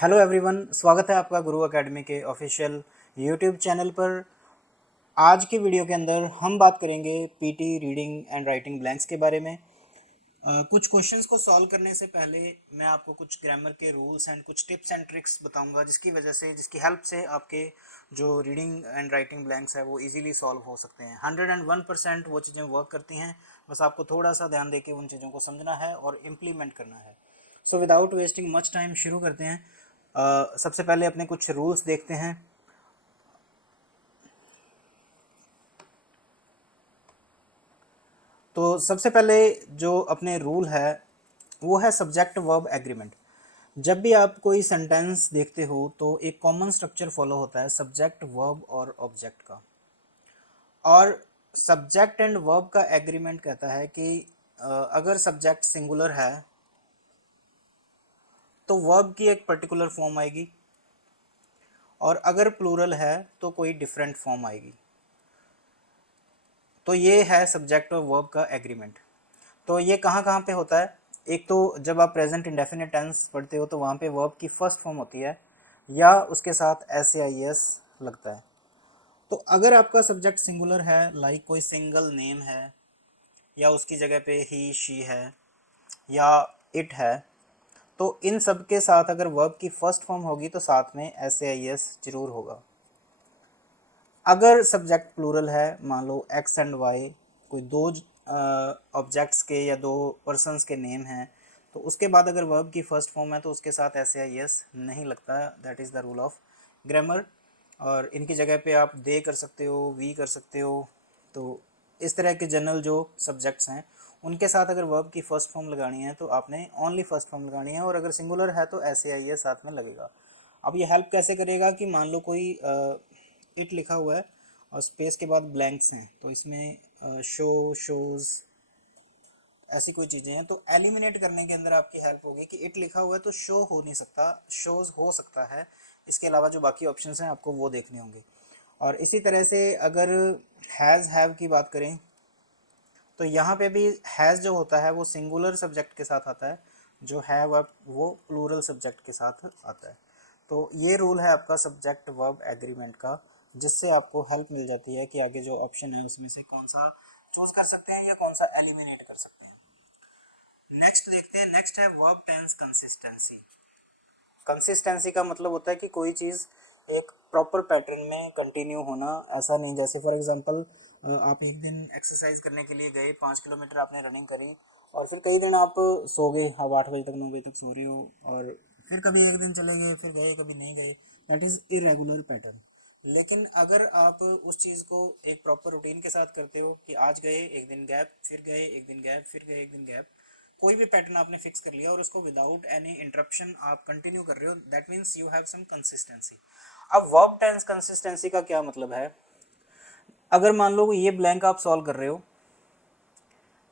Hello everyone, स्वागत है आपका गुरु एकेडमी के ऑफिशियल यूट्यूब चैनल पर। आज की वीडियो के अंदर हम बात करेंगे PT reading and writing blanks के बारे में। कुछ क्वेश्चंस को सॉल्व करने से पहले मैं आपको कुछ ग्रामर के रूल्स एंड कुछ टिप्स एंड ट्रिक्स बताऊंगा, जिसकी हेल्प से आपके जो रीडिंग एंड राइटिंग ब्लैंक्स है वो इजीली सॉल्व हो सकते हैं। 101% वो चीज़ें वर्क करती हैं, बस आपको थोड़ा सा ध्यान देके उन चीज़ों को समझना है और इम्प्लीमेंट करना है। So without wasting much time शुरू करते हैं। सबसे पहले अपने कुछ रूल्स देखते हैं। तो सबसे पहले जो अपने रूल है वो है सब्जेक्ट वर्ब एग्रीमेंट। जब भी आप कोई सेंटेंस देखते हो तो एक कॉमन स्ट्रक्चर फॉलो होता है सब्जेक्ट वर्ब और ऑब्जेक्ट का। और सब्जेक्ट एंड वर्ब का एग्रीमेंट कहता है कि अगर सब्जेक्ट सिंगुलर है तो वर्ब की एक पर्टिकुलर फॉर्म आएगी, और अगर प्लूरल है तो कोई डिफरेंट फॉर्म आएगी। तो ये है सब्जेक्ट और वर्ब का एग्रीमेंट। तो ये कहाँ कहाँ पे होता है? एक तो जब आप प्रेजेंट इंडेफिनिट टेंस पढ़ते हो तो वहाँ पे वर्ब की फर्स्ट फॉर्म होती है या उसके साथ एस ए आई एस लगता है। तो अगर आपका सब्जेक्ट सिंगुलर है, लाइक कोई सिंगल नेम है या उसकी जगह पे ही शी है या इट है, तो इन सब के साथ अगर वर्ब की फर्स्ट फॉर्म होगी तो साथ में एस ए आई एस जरूर होगा। अगर सब्जेक्ट प्लूरल है, मान लो एक्स एंड वाई, कोई दो ऑब्जेक्ट्स के या दो पर्सन्स के नेम हैं, तो उसके बाद अगर वर्ब की फर्स्ट फॉर्म है तो उसके साथ एस आई एस नहीं लगता। That is the rule of grammar. और इनकी जगह पे आप दे कर सकते हो, वी कर सकते हो। तो इस तरह के जनरल जो सब्जेक्ट्स हैं उनके साथ अगर वर्ब की फर्स्ट फॉर्म लगानी है तो आपने ओनली फर्स्ट फॉर्म लगानी है, और अगर सिंगुलर है तो एस ए आई एस साथ में लगेगा। अब ये हेल्प कैसे करेगा कि मान लो कोई इट लिखा हुआ है और स्पेस के बाद ब्लैंक्स हैं, तो इसमें शो, शोज, ऐसी कोई चीज़ें हैं, तो एलिमिनेट करने के अंदर आपकी हेल्प होगी कि इट लिखा हुआ है तो शो हो नहीं सकता, शोज हो सकता है। इसके अलावा जो बाकी ऑप्शंस हैं आपको वो देखने होंगे। और इसी तरह से अगर हैज़ हैव की बात करें तो यहाँ पे भी हैज़ जो होता है वो सिंगुलर सब्जेक्ट के साथ आता है, जो है वो प्लूरल सब्जेक्ट के साथ आता है। तो ये रूल है आपका सब्जेक्ट वर्ब एग्रीमेंट का, जिससे आपको हेल्प मिल जाती है कि आगे जो ऑप्शन है उसमें से कौन सा चूज कर सकते हैं या कौन सा एलिमिनेट कर सकते हैं। नेक्स्ट देखते हैं। नेक्स्ट है वर्ब टेंस कंसिस्टेंसी। कंसिस्टेंसी का मतलब होता है कि कोई चीज़ एक प्रॉपर पैटर्न में कंटिन्यू होना। ऐसा नहीं जैसे फॉर एग्जांपल आप एक दिन एक्सरसाइज करने के लिए गए, 5 किलोमीटर आपने रनिंग करी, और फिर कई दिन आप सो गए, अब 8 बजे तक 9 बजे तक सो रहे हो, और फिर कभी एक दिन चले गए, फिर गए, कभी नहीं गए। That is irregular pattern. लेकिन अगर आप उस चीज़ को एक प्रॉपर रूटीन के साथ करते हो कि आज गए, एक दिन गैप, फिर गए, एक दिन गैप, फिर गए, एक दिन गैप, कोई भी पैटर्न आपने फिक्स कर लिया और उसको विदाउट एनी इंटरप्शन आप कंटिन्यू कर रहे हो, that means you have some consistency. अब वर्ब टेंस कंसिस्टेंसी का क्या मतलब है? अगर मान लो ये ब्लैंक आप सॉल्व कर रहे हो,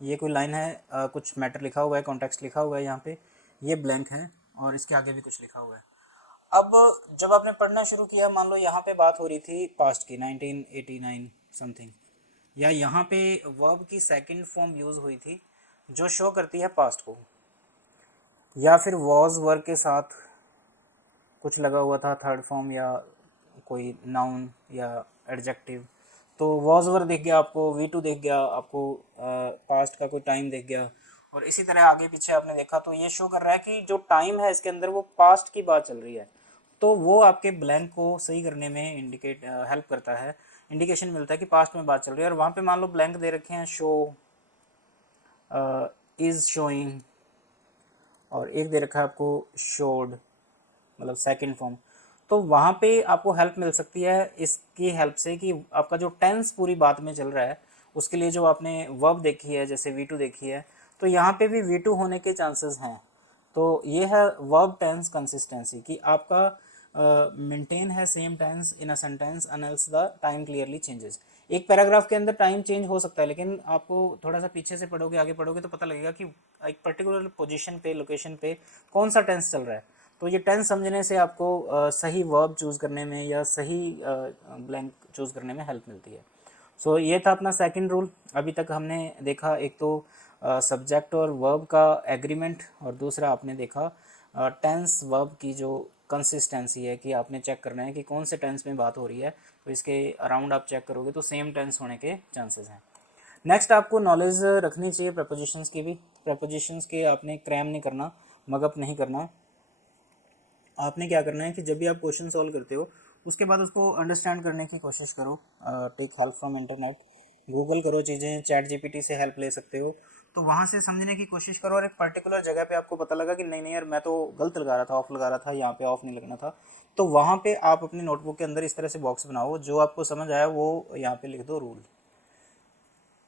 ये कोई लाइन है, कुछ मैटर लिखा हुआ है, कॉन्टेक्स्ट लिखा हुआ है यहाँ पे, ये ब्लैंक है और इसके आगे भी कुछ लिखा हुआ है। अब जब आपने पढ़ना शुरू किया, मान लो यहाँ पे बात हो रही थी पास्ट की, 1989 समथिंग, या यहाँ पे वर्ब की सेकंड फॉर्म यूज़ हुई थी जो शो करती है पास्ट को, या फिर वॉज वर्ग के साथ कुछ लगा हुआ था थर्ड फॉर्म या कोई नाउन या एडजेक्टिव, तो वॉज वर्ग दिख गया आपको, वी टू दिख गया आपको, पास्ट का कोई टाइम दिख गया, और इसी तरह आगे पीछे आपने देखा, तो ये शो कर रहा है कि जो टाइम है इसके अंदर वो पास्ट की बात चल रही है। तो वो आपके ब्लैंक को सही करने में इंडिकेट हेल्प करता है, इंडिकेशन मिलता है कि पास्ट में बात चल रही है। और वहाँ पे मान लो ब्लैंक दे रखे हैं शो, इज़ शोइंग, और एक दे रखा है आपको शोड, मतलब सेकंड फॉर्म। तो वहाँ पे आपको हेल्प मिल सकती है इसकी हेल्प से कि आपका जो टेंस पूरी बात में चल रहा है उसके लिए जो आपने वर्ब देखी है, जैसे वी टू देखी है, तो यहाँ पे भी वी टू होने के चांसेस हैं। तो ये है वर्ब टेंस कंसिस्टेंसी कि आपका मेंटेन है same tense in a sentence unless the time clearly changes. एक पैराग्राफ के अंदर टाइम चेंज हो सकता है, लेकिन आपको थोड़ा सा पीछे से पढ़ोगे, आगे पढ़ोगे तो पता लगेगा कि एक पर्टिकुलर पोजीशन पे, लोकेशन पे कौन सा टेंस चल रहा है। तो ये टेंस समझने से आपको सही वर्ब चूज़ करने में या सही ब्लैंक चूज़ करने में हेल्प मिलती है। सो ये था अपना सेकंड रूल। अभी तक हमने देखा एक तो सब्जेक्ट और वर्ब का एग्रीमेंट, और दूसरा आपने देखा टेंस वर्ब की जो कंसिस्टेंसी है कि आपने चेक करना है कि कौन से टेंस में बात हो रही है, तो इसके अराउंड आप चेक करोगे तो सेम टेंस होने के चांसेस हैं। नेक्स्ट आपको नॉलेज रखनी चाहिए प्रपोजिशंस की भी। प्रपोजिशंस के आपने क्रैम नहीं करना, मगअप नहीं करना। आपने क्या करना है कि जब भी आप क्वेश्चन सॉल्व करते हो उसके बाद उसको अंडरस्टैंड करने की कोशिश करो। Take help from internet, Google करो चीज़ें, चैट जीपीटी से हेल्प ले सकते हो, तो वहाँ से समझने की कोशिश करो। और एक पर्टिकुलर जगह पे आपको पता लगा कि नहीं नहीं यार मैं तो गलत लगा रहा था, ऑफ लगा रहा था, यहाँ पे ऑफ नहीं लगना था, तो वहाँ पे आप अपनी नोटबुक के अंदर इस तरह से बॉक्स बनाओ, जो आपको समझ आया वो यहाँ पे लिख दो रूल।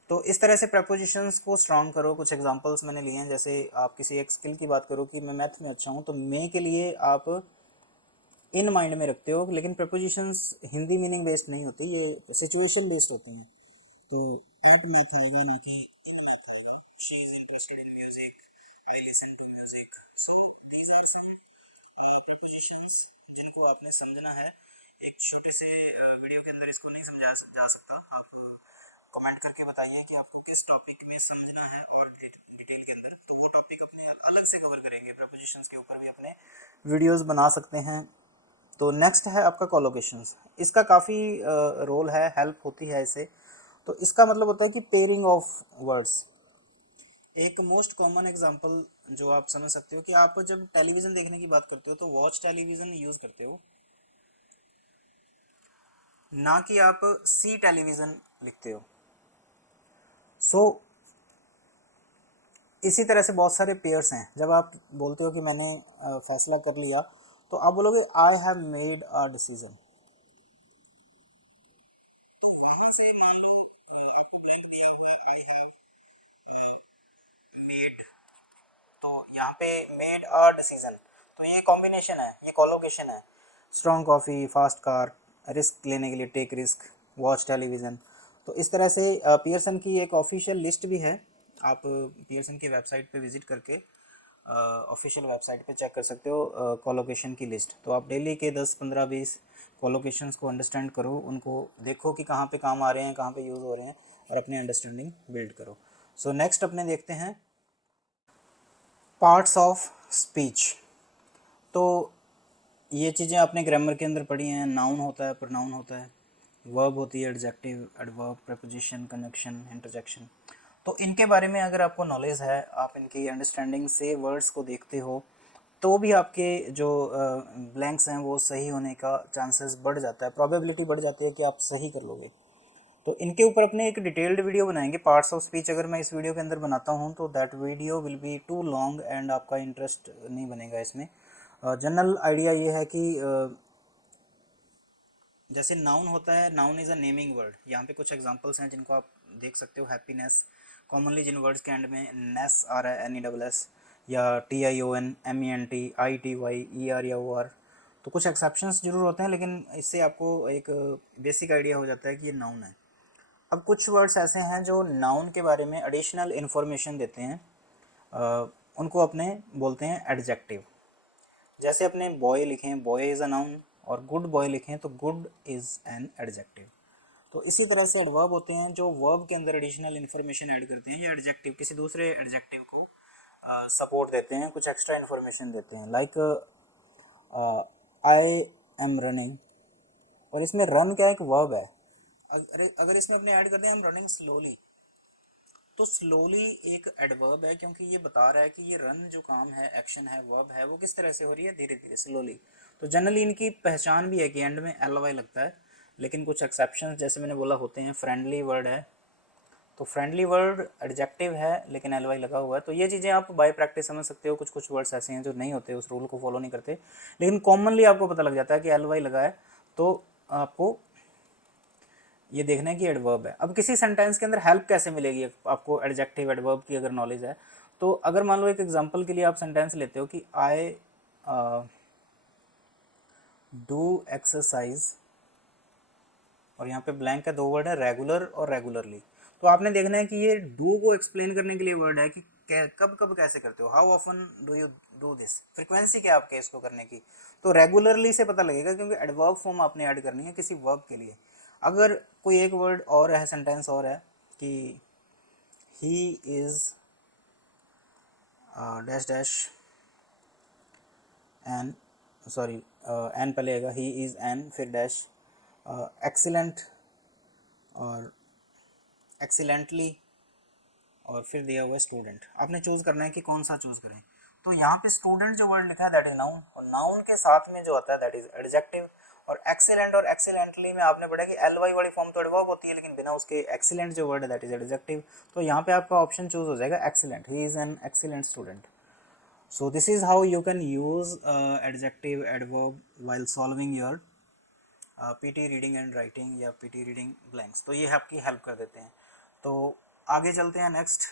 तो इस तरह से प्रपोजिशंस को स्ट्रॉन्ग करो। कुछ एग्जांपल्स मैंने लिए हैं, जैसे आप किसी एक स्किल की बात करो कि मैं मैथ में अच्छा हूँ, तो मैं के लिए आप इन माइंड में रखते हो, लेकिन प्रपोजिशंस हिंदी मीनिंग बेस्ड नहीं होती, ये सिचुएशन बेस्ड होते हैं। तो एट मैथ आएगा ना कि इन मैथ आएगा। She is interested in music, I listen to music. So these are some prepositions जिनको आपने समझना है। एक छोटे से वीडियो के अंदर इसको नहीं समझा जा सकता। आप कमेंट करके बताइए कि आपको किस टॉपिक में समझना है, और डिटेल के अंदर तो वो टॉपिक अपने अलग से कवर करेंगे। प्रपोजिशंस के ऊपर भी अपने वीडियोस बना सकते हैं। तो नेक्स्ट है आपका कोलोकेशंस। इसका काफ़ी रोल है, हेल्प होती है इससे। तो इसका मतलब होता है कि पेयरिंग ऑफ वर्ड्स। एक मोस्ट कॉमन एग्जांपल जो आप समझ सकते हो कि आप जब टेलीविज़न देखने की बात करते हो तो वॉच टेलीविज़न यूज़ करते हो, ना कि आप सी टेलीविज़न लिखते हो। सो इसी तरह से बहुत सारे पेयर्स हैं। जब आप बोलते हो कि मैंने फैसला कर लिया, तो आप बोलोगे I have made a decision. तो यहाँ पे मेड अ डिसीजन, तो ये कॉम्बिनेशन है, ये कोलोकेशन है। Strong coffee, fast car, risk लेने के लिए टेक रिस्क, वॉच टेलीविज़न। तो इस तरह से पियर्सन की एक ऑफिशियल लिस्ट भी है। आप पियर्सन की वेबसाइट पे विज़िट करके ऑफिशियल वेबसाइट पे चेक कर सकते हो कोलोकेशन की लिस्ट। तो आप डेली के 10 15 20 कोलोकेशंस को अंडरस्टैंड करो, उनको देखो कि कहाँ पे काम आ रहे हैं, कहाँ पे यूज़ हो रहे हैं, और अपनी अंडरस्टैंडिंग बिल्ड करो। सो नेक्स्ट अपने देखते हैं पार्ट्स ऑफ स्पीच। तो ये चीज़ें आपने ग्रामर के अंदर पढ़ी हैं। नाउन होता है, प्रोनाउन होता है, वर्ब होती है, adjective, adverb, preposition, conjunction, interjection. तो इनके बारे में अगर आपको नॉलेज है, आप इनकी अंडरस्टैंडिंग से वर्ड्स को देखते हो, तो भी आपके जो ब्लैंक्स हैं वो सही होने का चांसेस बढ़ जाता है, प्रोबेबिलिटी बढ़ जाती है कि आप सही कर लोगे। तो इनके ऊपर अपने एक डिटेल्ड वीडियो बनाएंगे, पार्ट्स ऑफ स्पीच। अगर मैं इस वीडियो के अंदर बनाता हूँ तो that video will be too long and आपका इंटरेस्ट नहीं बनेगा इसमें। जनरल आइडिया ये है कि जैसे नाउन होता है, noun is a naming word. यहाँ पे कुछ एग्जांपल्स हैं जिनको आप देख सकते हो। हैप्पीनेस, कॉमनली जिन वर्ड्स के एंड में नेस आ रहा है, एन ई डबल एस, या T I O N, M E N T, I T Y, E R या ओ आर। तो कुछ एक्सेप्शंस जरूर होते हैं, लेकिन इससे आपको एक बेसिक आइडिया हो जाता है कि ये नाउन है। अब कुछ वर्ड्स ऐसे हैं जो नाउन के बारे में एडिशनल इन्फॉर्मेशन देते हैं, उनको अपने बोलते हैं एडजेक्टिव। जैसे अपने बॉय लिखें, बॉय इज़ अ नाउन, और गुड बॉय लिखें तो गुड इज़ एन एडजेक्टिव। तो इसी तरह से एडवर्ब होते हैं जो वर्ब के अंदर एडिशनल इन्फॉर्मेशन ऐड करते हैं, या एडजेक्टिव किसी दूसरे एडजेक्टिव को सपोर्ट देते हैं, कुछ एक्स्ट्रा इन्फॉर्मेशन देते हैं। लाइक आई एम रनिंग, और इसमें रन क्या एक वर्ब है। अगर अगर इसमें अपने ऐड करते हैं हम रनिंग स्लोली, तो स्लोली एक एडवर्ब है, क्योंकि ये बता रहा है कि ये रन जो काम है, एक्शन है, वर्ब है, वो किस तरह से हो रही है, धीरे धीरे, स्लोली। तो जनरली इनकी पहचान भी है कि एंड में एल वाई लगता है, लेकिन कुछ एक्सेप्शंस जैसे मैंने बोला होते हैं। फ्रेंडली वर्ड है, तो फ्रेंडली वर्ड एडजेक्टिव है लेकिन एल वाई लगा हुआ है। तो ये चीज़ें आप बाय प्रैक्टिस समझ सकते हो। कुछ कुछ वर्ड्स ऐसे हैं जो नहीं होते, उस रूल को फॉलो नहीं करते, लेकिन कॉमनली आपको पता लग जाता है कि एल वाई लगा है, तो आपको ये देखना है कि एडवर्ब है। अब किसी सेंटेंस के अंदर हेल्प कैसे मिलेगी आपको एडजेक्टिव एडवर्ब की अगर नॉलेज है, तो अगर मान लो एक एग्जांपल के लिए आप सेंटेंस लेते हो कि आई डू एक्सरसाइज, और यहाँ पे ब्लैंक है, दो वर्ड है, रेगुलर और रेगुलरली। तो आपने देखना है कि ये डू को एक्सप्लेन करने के लिए वर्ड है कि कब कब कैसे करते हो, how often do you do this, frequency क्या आपके इसको करने की। तो रेगुलरली से पता लगेगा, क्योंकि एडवर्ब फॉर्म आपने ऐड करनी है किसी वर्ब के लिए। अगर कोई एक वर्ड और है, सेंटेंस और है कि he is dash dash an sorry, an पहले आएगा, ही इज़ एन, फिर डैश, एक्सीलेंट और एक्सीलेंटली, और फिर दिया हुआ है स्टूडेंट। आपने चूज़ करना है कि कौन सा चूज़ करें। तो यहाँ पे स्टूडेंट जो वर्ड लिखा है दैट इज नाउन, और नाउन के साथ में जो आता है दैट इज एडजेक्टिव। और एक्सेलेंट और एक्सेलेंटली में आपने पढ़ा कि एल वाई वाली फॉर्म तो एडवर्ब होती है, लेकिन बिना उसके एक्सीलेंट जो वर्ड है दैट इज एडजेक्टिव। तो यहाँ पे आपका ऑप्शन चूज हो जाएगा excellent, he is an excellent student. So this is how you can use adjective adverb while solving your PT reading and writing या PT रीडिंग ब्लैंक्स। तो ये आपकी हेल्प कर देते हैं। तो आगे चलते हैं नेक्स्ट।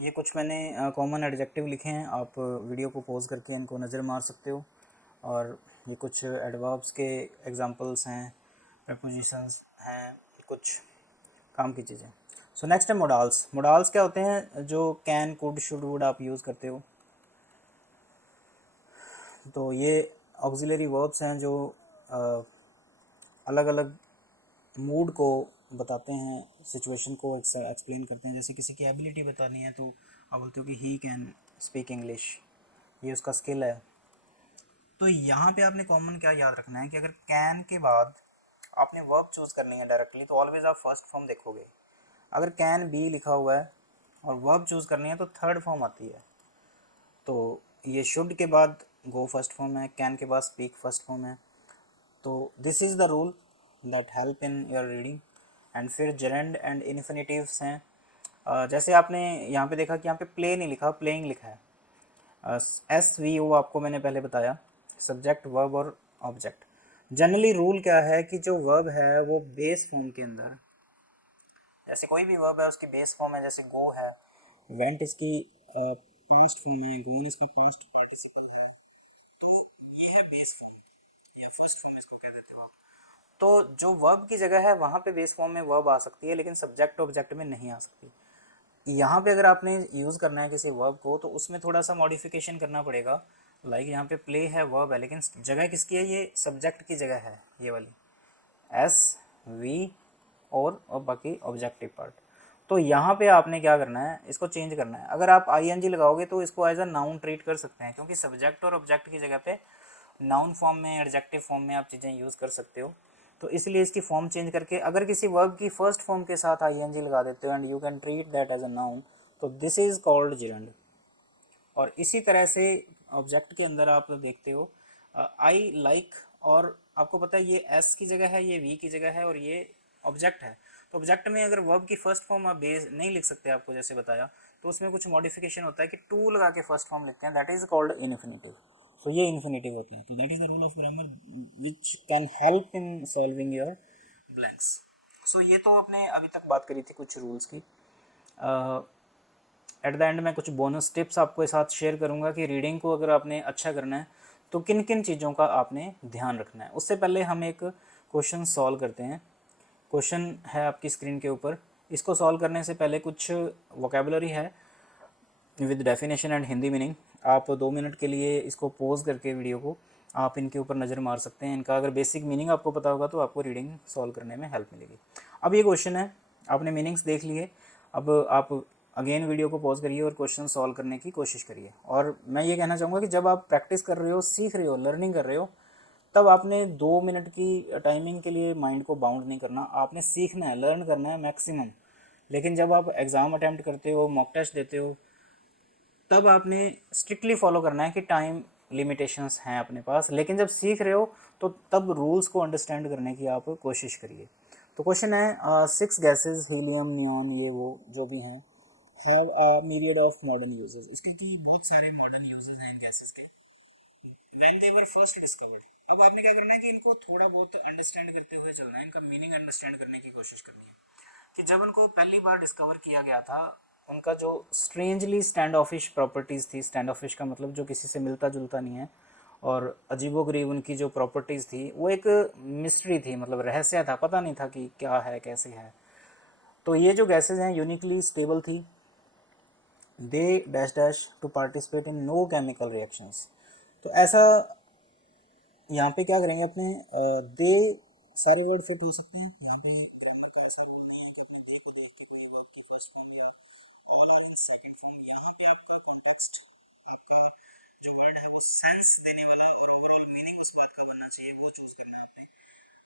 ये कुछ मैंने कॉमन एडजेक्टिव लिखे हैं, आप वीडियो को पॉज करके इनको नज़र मार सकते हो। और ये कुछ एडवर्ब्स के एग्जांपल्स हैं, प्रपोजिशंस हैं, कुछ काम की चीज़ें। सो नेक्स्ट है मोडाल्स। मोडाल्स क्या होते हैं? जो कैन, कुड, शुड, वुड आप यूज़ करते हो। तो ये ऑक्सिलरी वर्ब्स हैं जो अलग अलग मूड को बताते हैं, सिचुएशन को एक्सप्लेन करते हैं। जैसे किसी की एबिलिटी बतानी है तो आप बोलते हो कि ही कैन स्पीक इंग्लिश, ये उसका स्किल है। तो यहाँ पे आपने कॉमन क्या याद रखना है कि अगर कैन के बाद आपने वर्ब चूज़ करनी है डायरेक्टली, तो ऑलवेज आप फर्स्ट फॉर्म देखोगे। अगर कैन बी लिखा हुआ है और वर्ब चूज़ करनी है तो थर्ड फॉर्म आती है। तो ये शुड के बाद गो फर्स्ट फॉर्म है, कैन के बाद स्पीक फर्स्ट फॉर्म है। तो this is the rule that help in your reading. And फिर जेरेंड एंड इन्फिनेटिव्स हैं। जैसे आपने यहाँ पे देखा कि यहाँ पे प्ले नहीं लिखा, प्लेइंग लिखा है। SVO आपको मैंने पहले बताया, सब्जेक्ट, वर्ब और ऑब्जेक्ट। जनरली रूल क्या है कि जो वर्ब है वो बेस फॉर्म के अंदर, जैसे कोई भी वर्ब है उसकी बेस फॉर्म है, जैसे गो है, वेंट इसकी पास्ट फॉर्म है, गोन इसका पास्ट पार्टिसिपल है। तो ये है बेस फॉर्म या फर्स्ट फॉर्म इसको कह देते हो आप। तो जो वर्ब की जगह है वहाँ पे बेस फॉर्म में वर्ब आ सकती है, लेकिन सब्जेक्ट ऑब्जेक्ट में नहीं आ सकती। यहाँ पे अगर आपने यूज़ करना है किसी वर्ब को तो उसमें थोड़ा सा मॉडिफिकेशन करना पड़ेगा। लाइक यहाँ पे प्ले है, वर्ब है, लेकिन जगह किसकी है? ये सब्जेक्ट की जगह है, ये वाली SV, और बाकी ऑब्जेक्टिव पार्ट। तो यहाँ पे आपने क्या करना है, इसको चेंज करना है। अगर आप ING लगाओगे तो इसको एज अ नाउन ट्रीट कर सकते हैं, क्योंकि सब्जेक्ट और ऑब्जेक्ट की जगह पे नाउन फॉर्म में, एडजेक्टिव फॉर्म में आप चीज़ें यूज़ कर सकते हो। तो इसलिए इसकी फॉर्म चेंज करके अगर किसी वर्ब की फर्स्ट फॉर्म के साथ ING लगा देते हो and you can treat that as a noun, तो दिस इज़ कॉल्ड जिरंड। और इसी तरह से ऑब्जेक्ट के अंदर आप देखते हो आई लाइक, और आपको पता है ये एस की जगह है, ये वी की जगह है, और ये ऑब्जेक्ट है। तो ऑब्जेक्ट में अगर वर्ब की फर्स्ट फॉर्म आप बेस नहीं लिख सकते, आपको जैसे बताया, तो उसमें कुछ मॉडिफिकेशन होता है कि टू लगा के फर्स्ट फॉर्म लिखते हैं, that is called infinitive. So ये इन्फिनेटिव होता है। तो that is the rule of grammar which can help in solving your blanks. So ये तो आपने अभी तक बात करी थी कुछ रूल्स की। एट द एंड मैं कुछ बोनस टिप्स आपके साथ शेयर करूंगा कि रीडिंग को अगर आपने अच्छा करना है तो किन किन चीज़ों का आपने ध्यान रखना है। उससे पहले हम एक क्वेश्चन सॉल्व करते हैं। क्वेश्चन है आपकी स्क्रीन के ऊपर। इसको सॉल्व करने से पहले कुछ वोकेबलरी है with definition and Hindi meaning. आप 2 मिनट के लिए इसको पॉज करके वीडियो को आप इनके ऊपर नज़र मार सकते हैं। इनका अगर बेसिक मीनिंग आपको पता होगा तो आपको रीडिंग सॉल्व करने में हेल्प मिलेगी। अब ये क्वेश्चन है, आपने मीनिंग्स देख लिए। अब आप अगेन वीडियो को पॉज करिए और क्वेश्चन सॉल्व करने की कोशिश करिए। और मैं ये कहना चाहूँगा कि जब आप प्रैक्टिस कर रहे हो, सीख रहे हो, लर्निंग कर रहे हो, तब आपने 2 मिनट की टाइमिंग के लिए माइंड को बाउंड नहीं करना। आपने सीखना है, लर्न करना है मैक्सिमम। लेकिन जब आप एग्ज़ाम अटैम्प्ट करते हो, मॉक टेस्ट देते हो, तब आपने स्ट्रिक्टली फॉलो करना है कि टाइम लिमिटेशंस हैं अपने पास। लेकिन जब सीख रहे हो तो तब रूल्स को अंडरस्टैंड करने की आप कोशिश करिए। तो क्वेश्चन है 6 गैसेज, हीलियम, नियॉन, ये वो जो भी हैं, have a myriad of modern uses. इसके तो बहुत सारे मॉडर्न यूजेस हैं इन गैसेस के। When they were first discovered, अब आपने क्या करना है कि इनको थोड़ा बहुत अंडरस्टैंड करते हुए चलना है, इनका मीनिंग अंडरस्टैंड करने की कोशिश करनी है कि जब उनको पहली बार डिस्कवर किया गया था, उनका जो स्ट्रेंजली स्टैंड ऑफिश प्रॉपर्टीज़ थी, स्टैंड ऑफिश का मतलब जो किसी से मिलता जुलता नहीं है, और अजीबोगरीब उनकी जो प्रॉपर्टीज़ थी वो एक मिस्ट्री थी, मतलब रहस्य था, पता नहीं था कि क्या है कैसे है। तो ये जो गैसेज हैं यूनिकली स्टेबल थी। They dash dash to participate in no chemical reactions. तो ऐसा यहाँ पे क्या करेंगे, अपने दे सारे वर्ड फिट हो सकते हैं यहाँ पे। ग्रामर का ऐसा रूल नहीं है कि अपने दे को देख के कोई वर्ड की फर्स्ट फॉर्म या all are in second form. यहाँ पे आपका कॉन्टेक्स्ट, आपका जो वर्ड है वो सेंस देने वाला और ओवरऑल मीनिंग उस बात का बनना चाहिए, वो चूज करना है अपने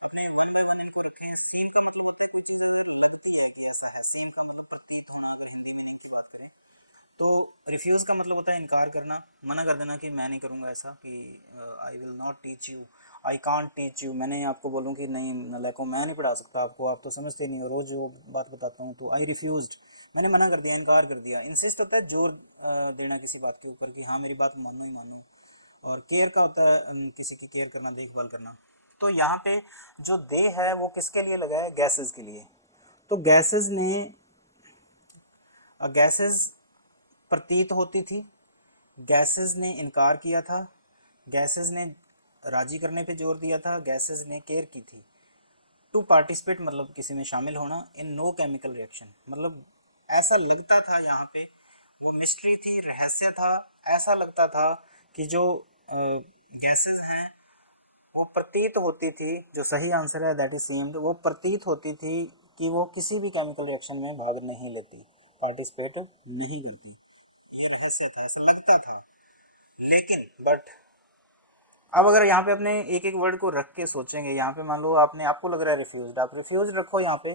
अपने वन बाय वन इनको रखे। सेम का मतलब होता है कोई चीज़ें लगती हैं कि ऐसा है, सेम का मतलब प्रतीत होना, अगर हिंदी मीनिंग की बात करें तो। रिफ्यूज़ का मतलब होता है इनकार करना, मना कर देना कि मैं नहीं करूँगा ऐसा, कि I will not teach you, I can't teach you, मैंने आपको बोलूँ कि नहीं लाइक मैं नहीं पढ़ा सकता आपको, आप तो समझते नहीं हो, रोज़ जो बात बताता हूँ, तो आई रिफ्यूज़ड, मैंने मना कर दिया, इनकार कर दिया। इंसिस्ट होता है जोर देना किसी बात के ऊपर कि हाँ मेरी बात मानो ही मानो। और केयर का होता है किसी की केयर करना, देखभाल करना। तो यहाँ पे जो दे है वो किसके लिए लगा है, गैसेस के लिए। तो गैसेस प्रतीत होती थी, गैसेस ने इनकार किया था, गैसेस ने राजी करने पे जोर दिया था, गैसेस ने केयर की थी। टू पार्टिसिपेट मतलब किसी में शामिल होना, इन नो केमिकल रिएक्शन मतलब ऐसा लगता था यहाँ पे, वो मिस्ट्री थी, रहस्य था। ऐसा लगता था कि जो गैसेस हैं वो प्रतीत होती थी, जो सही आंसर है दैट इज सेम, वो प्रतीत होती थी कि वो किसी भी केमिकल रिएक्शन में भाग नहीं लेती, पार्टिसिपेट नहीं करती। ये रहस्य था, ऐसा लगता था। लेकिन बट अब अगर यहाँ पे अपने एक एक वर्ड को रख के सोचेंगे, यहाँ पे मान लो आपने, आपको लग रहा है रिफ्यूज, आप रिफ्यूज रखो यहाँ पे,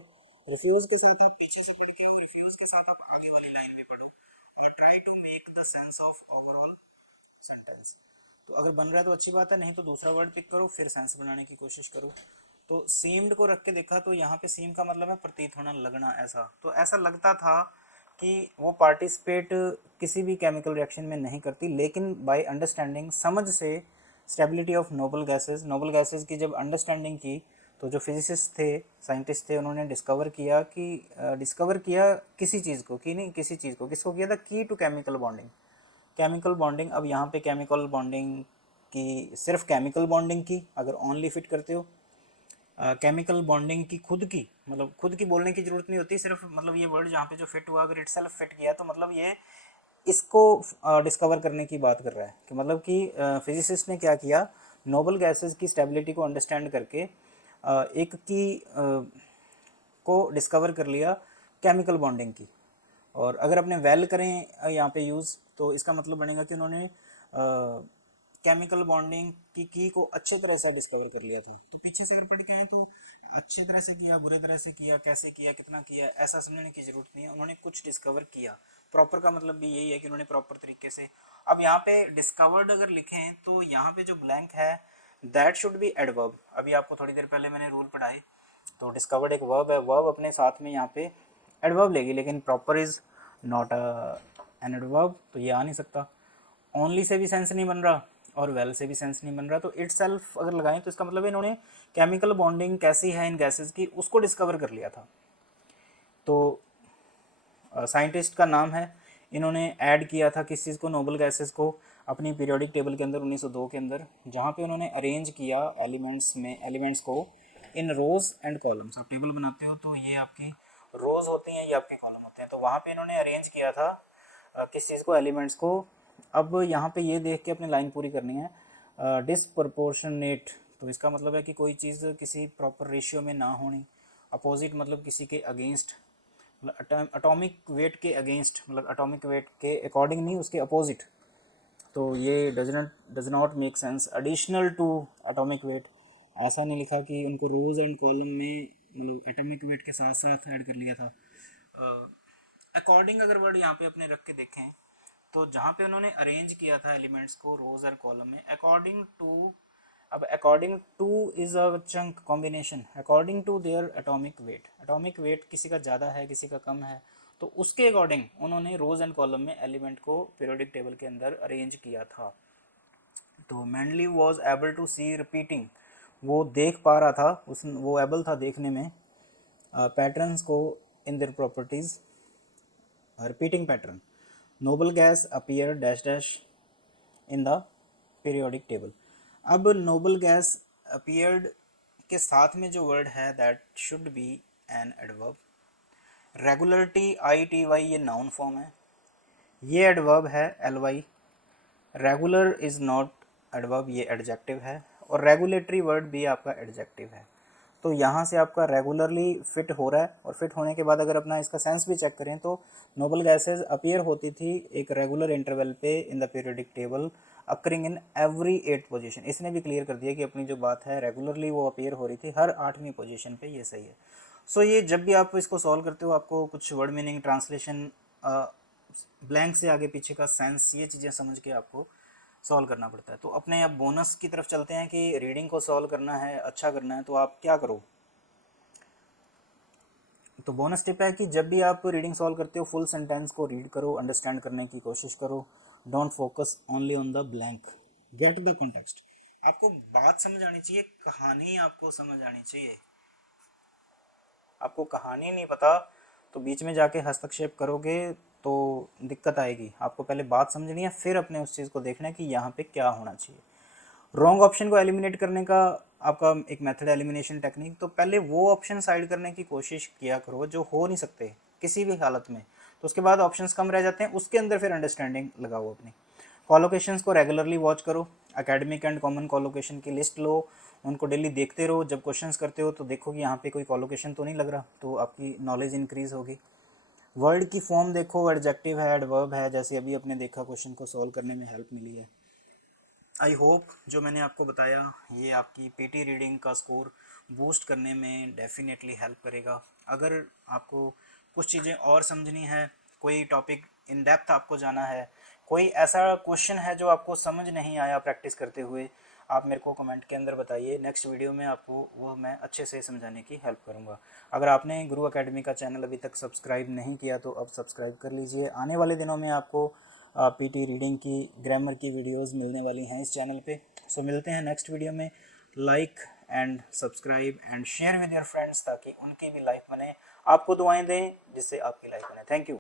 रिफ्यूज के साथ आप पीछे से पढ़ के आओ, रिफ्यूज के साथ आप आगे वाली लाइन भी पढ़ो, और try to make the sense of overall sentence. तो अगर बन रहा है तो अच्छी बात है, नहीं तो दूसरा वर्ड पिक करो, फिर सेंस बनाने की कोशिश करो। तो सीम्ड को रख के देखा तो यहाँ पे सीम का मतलब है प्रतीत होना, लगना, ऐसा। तो ऐसा लगता था कि वो पार्टिसिपेट किसी भी केमिकल रिएक्शन में नहीं करती, लेकिन बाय अंडरस्टैंडिंग, समझ से, stability of noble gases, noble gases की जब अंडरस्टैंडिंग की तो जो फिजिसिस्ट थे, साइंटिस्ट थे, उन्होंने डिस्कवर किया कि डिस्कवर किया किसी चीज़ को, कि नहीं किसी चीज़ को, किसको किया था, key to chemical bonding. Chemical bonding, अब यहाँ पे केमिकल बॉन्डिंग की, सिर्फ केमिकल बॉन्डिंग की अगर ओनली फिट करते हो, केमिकल बॉन्डिंग की खुद की, मतलब खुद की बोलने की जरूरत नहीं होती, सिर्फ मतलब ये वर्ड जहाँ पे जो फिट हुआ, अगर इट सेल्फ फिट किया तो मतलब ये इसको डिस्कवर करने की बात कर रहा है, कि मतलब कि फिजिसिस्ट ने क्या किया, नोबल गैसेस की स्टेबिलिटी को अंडरस्टैंड करके एक की को डिस्कवर कर लिया केमिकल बॉन्डिंग की। और अगर अपने वेल करें यहाँ पे यूज़, तो इसका मतलब बनेगा कि उन्होंने केमिकल बॉन्डिंग की को अच्छे तरह से डिस्कवर कर लिया था। तो पीछे से अगर पढ़ के आए तो अच्छे तरह से किया, बुरे तरह से किया, कैसे किया, कितना किया, ऐसा समझने की जरूरत नहीं है, उन्होंने कुछ डिस्कवर किया। प्रॉपर का मतलब भी यही है कि उन्होंने प्रॉपर तरीके से। अब यहाँ पे डिस्कवर्ड अगर लिखें तो यहाँ पे जो ब्लैंक है दैट शुड बी एडवर्ब। अभी आपको थोड़ी देर पहले मैंने रूल पढ़ाए, तो डिस्कवर्ड एक वर्ब है, वर्ब अपने साथ में यहाँ पे एडवर्ब लेगी, लेकिन proper is not an adverb, तो ये आ नहीं सकता। ओनली से भी सेंस नहीं बन रहा और वेल से भी सेंस नहीं बन रहा, तो इट सेल्फ अगर लगाएं तो इसका मतलब इन्होंने केमिकल बॉन्डिंग कैसी है इन गैसेस की उसको डिस्कवर कर लिया था। तो साइंटिस्ट का नाम है, इन्होंने ऐड किया था किस चीज़ को, नोबल गैसेस को, अपनी पीरियोडिक टेबल के अंदर 1902 के अंदर, जहाँ पे उन्होंने अरेंज किया एलिमेंट्स को इन रोज एंड कॉलम्स। आप टेबल बनाते हो तो ये आपकी रोज होती हैं, ये आपके कॉलम होते हैं, तो वहाँ पे इन्होंने अरेंज किया था किस चीज़ को, एलिमेंट्स को। अब यहाँ पे ये देख के अपनी लाइन पूरी करनी है, डिसप्रपोर्शनेट, तो इसका मतलब है कि कोई चीज़ किसी प्रॉपर रेशियो में ना होनी, अपोजिट मतलब किसी के अगेंस्ट, मतलब अटोमिक वेट के अगेंस्ट, मतलब अटोमिक वेट के अकॉर्डिंग नहीं, उसके अपोजिट। तो ये does not make sense, additional to atomic weight, ऐसा नहीं लिखा कि उनको रोज एंड कॉलम में मतलब एटॉमिक वेट के साथ साथ ऐड कर लिया था। अकॉर्डिंग अगर वर्ड यहाँ पे अपने रख के देखें तो जहाँ पे उन्होंने अरेंज किया था एलिमेंट्स को रोज और कॉलम में, अकॉर्डिंग टू, अब according to is a chunk combination, according to their atomic weight किसी का ज़्यादा है किसी का कम है, तो उसके अकॉर्डिंग उन्होंने रोज एंड कॉलम में एलिमेंट को पीरियोडिक टेबल के अंदर अरेंज किया था। तो mainly was able to see repeating, वो देख पा रहा था, उस वो एबल था देखने में पैटर्न्स को in their properties, repeating pattern. Noble gas appear dash dash in the periodic table. अब नोबल गैस अपीयर्ड के साथ में जो वर्ड है that should be an adverb. Regularity I T Y ये नाउन फॉर्म है, ये एडवर्ब है L Y. Regular is not adverb, ये एडजेक्टिव है, और रेगुलेटरी वर्ड भी आपका एडजेक्टिव है। तो यहाँ से आपका रेगुलरली फिट हो रहा है, और फिट होने के बाद अगर अपना इसका सेंस भी चेक करें तो नोबल गैसेज अपीयर होती थी एक रेगुलर इंटरवल पे इन the periodic table, occurring in every 8th position. इसने भी क्लियर कर दिया कि अपनी जो बात है रेगुलरली वो अपीयर हो रही थी हर 8वीं पोजीशन पे, ये सही है। सो ये जब भी आप इसको सॉल्व करते हो आपको कुछ वर्ड मीनिंग, ट्रांसलेशन, ब्लैंक से आगे पीछे का सेंस, ये चीज़ें समझ के आपको सॉल्व करना पड़ता है। तो अपने अब बोनस की तरफ चलते हैं कि रीडिंग को सॉल्व करना है, अच्छा करना है, तो आप क्या करो। तो बोनस टिप है कि जब भी आप रीडिंग सॉल्व करते हो फुल सेंटेंस को रीड करो, अंडरस्टैंड करने की कोशिश करो। Don't focus only on the blank, get the context. आपको बात समझ आनी चाहिए, कहानी आपको समझ आनी चाहिए। आपको कहानी नहीं पता तो बीच में जाके हस्तक्षेप करोगे तो दिक्कत आएगी। आपको पहले बात समझनी है, फिर अपने उस चीज़ को देखना है कि यहाँ पे क्या होना चाहिए। रॉन्ग ऑप्शन को एलिमिनेट करने का आपका एक मेथड है एलिमिनेशन टेक्निक। तो पहले वो ऑप्शन साइड करने की कोशिश किया करो जो हो नहीं सकते किसी भी हालत में, तो उसके बाद ऑप्शंस कम रह जाते हैं, उसके अंदर फिर अंडरस्टैंडिंग लगाओ अपनी। कॉलोकेशंस को रेगुलरली वॉच करो, एकेडमिक एंड कॉमन कॉलोकेशन की लिस्ट लो, उनको डेली देखते रहो। जब क्वेश्चंस करते हो तो देखो कि यहाँ पे कोई कॉलोकेशन तो नहीं लग रहा, तो आपकी नॉलेज इंक्रीज होगी। वर्ड की फॉर्म देखो, एडजेक्टिव है, एडवर्ब है, जैसे अभी अपने देखा क्वेश्चन को सॉल्व करने में हेल्प मिली है। आई होप जो मैंने आपको बताया ये आपकी पीटी रीडिंग का स्कोर बूस्ट करने में डेफिनेटली हेल्प करेगा। अगर आपको कुछ चीज़ें और समझनी है, कोई टॉपिक इन डेप्थ आपको जाना है, कोई ऐसा क्वेश्चन है जो आपको समझ नहीं आया प्रैक्टिस करते हुए, आप मेरे को कमेंट के अंदर बताइए। नेक्स्ट वीडियो में आपको वो मैं अच्छे से समझाने की हेल्प करूँगा। अगर आपने गुरु एकेडमी का चैनल अभी तक सब्सक्राइब नहीं किया तो अब सब्सक्राइब कर लीजिए। आने वाले दिनों में आपको पीटी रीडिंग की, ग्रामर की वीडियोस मिलने वाली हैं इस चैनल पे। सो मिलते हैं नेक्स्ट वीडियो में। Like and subscribe and share with your friends ताकि उनकी भी लाइफ बने, आपको दुआएं दें जिससे आपकी लाइफ बने। Thank you.